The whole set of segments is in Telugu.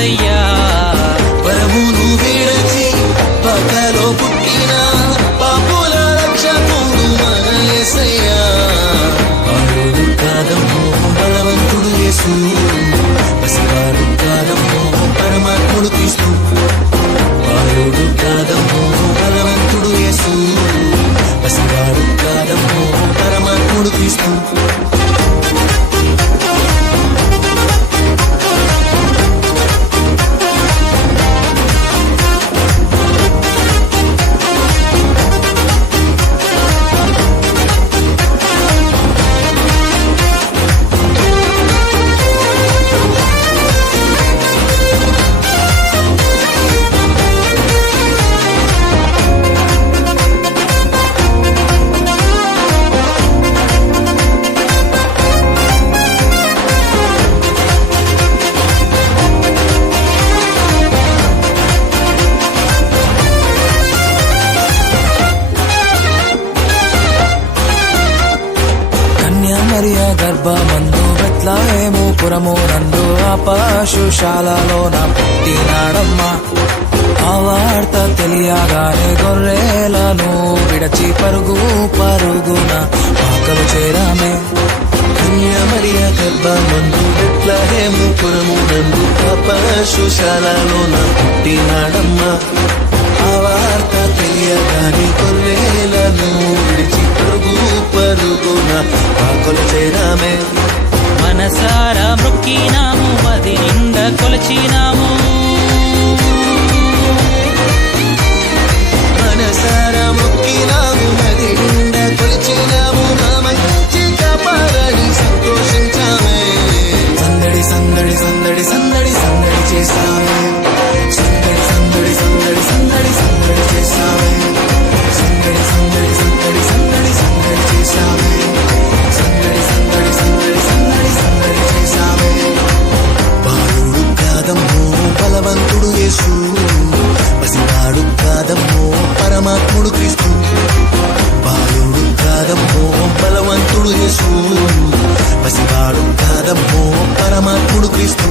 యేసయ్యా. పరమును విడచి పక్కలో పుట్టిన పాపుల రక్షకుడు మన యేసయ్యా. బాలుడు కాదమ్మో బలవంతుడు యేసు, పసివాడు కాదమ్మో పరమాత్ముడు క్రీస్తు. బాలుడు కాదమ్మో బలవంతుడు యేసు, పసివాడు కాదమ్మో పరమాత్ముడు క్రీస్తు. మరియ గర్భమందు బెత్లెహేము పురము నందు ఆ పశుశాలలోన పుట్టినాడమ్మా. ఆ వార్త తెలియగానే గొర్రెలను విడచి పరుగు పరుగున పాకలు చేరామే. మరియ గర్భమందు బెత్లెహేము పురము నందు ఆ పశుశాలలోన పుట్టినాడమ్మా. ఆ వార్త తెలియగానే గొర్రెలను విడిచి పరుగు పరుగున పాకలు చేరామే. మనసారా మొక్కినాము, మది నిండా కొలచినాము. మనసారా మొక్కినాము, మది నిండా కొలిచినాము. నా మంచి కాపాడని సంతోషించామే. సందడి సందడి సందడి సందడి సందడి చేసామే. సందడి సందడి సందడి సందడి సందడి చేసామే. సందడి సందడి సందడి సందడి సందడి చేసామే. సందడి సందడి సందడి సందడి సందడి చేసామే. బాలుడు కాదమ్మో బలవంతుడు యేసు, పసివాడు కాదమ్మో పరమాత్ముడు క్రీస్తు. బాలుడు కాదమ్మో బలవంతుడు యేసు, పసివాడు కాదమ్మో పరమాత్ముడు క్రీస్తు.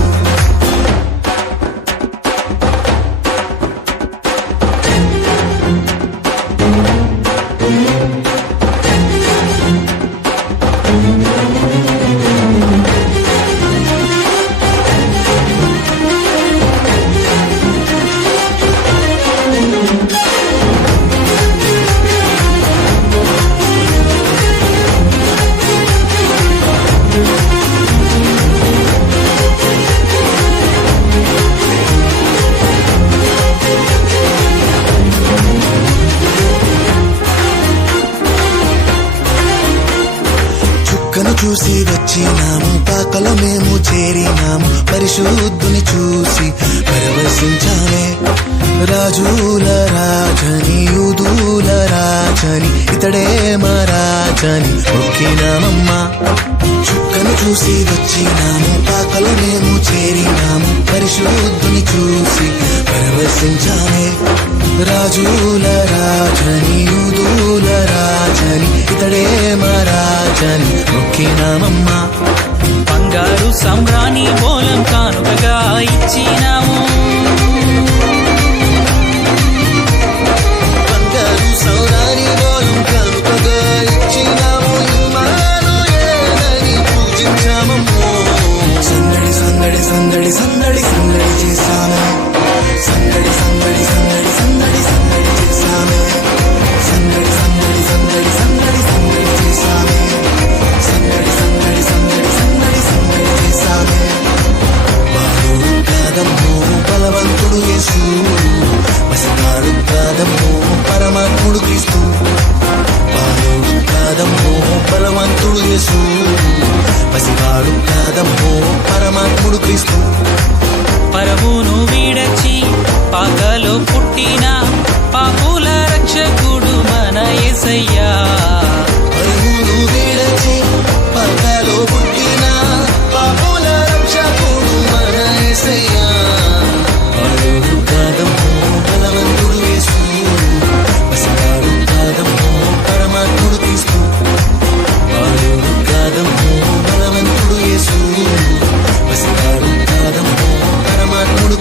చుక్కను చూసి వచ్చినాము, పాకలో మేము చేరినాము. పరిశుద్ధుని చూసి పరవశించామే. రాజుల రాజని యూదుల రాజని ఇతడే మా రాజని మొక్కినామమ్మా. చుక్కను చూసి వచ్చినాము, పాకలో మేము చేరినాము. పరిశుద్ధుని చూసి పరవశించామే. రాజుల రాజని యూదుల రాజని ఇతడే మా రాజని మొక్కినామమ్మా. బంగారు సంబ్రాణి బోలం కానుకగా ఇచ్చినాము. బంగారు సౌరాని బోలం కానుకగా ఇచ్చినాము. ఇమ్మానుయేలని పూజించామమ్మో. సందడి సందడి సందడి సందడి సందడి చేసామే. సందడి సందడి సందడి సందడి సందడి చేసామే. సందడి సందడి సందడి సందడి సందడి చేసామే. సందడి సందడి సందడి సందడి సందడి చేసామే. బాలుడు కాదమ్మో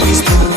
దీవిస్తూ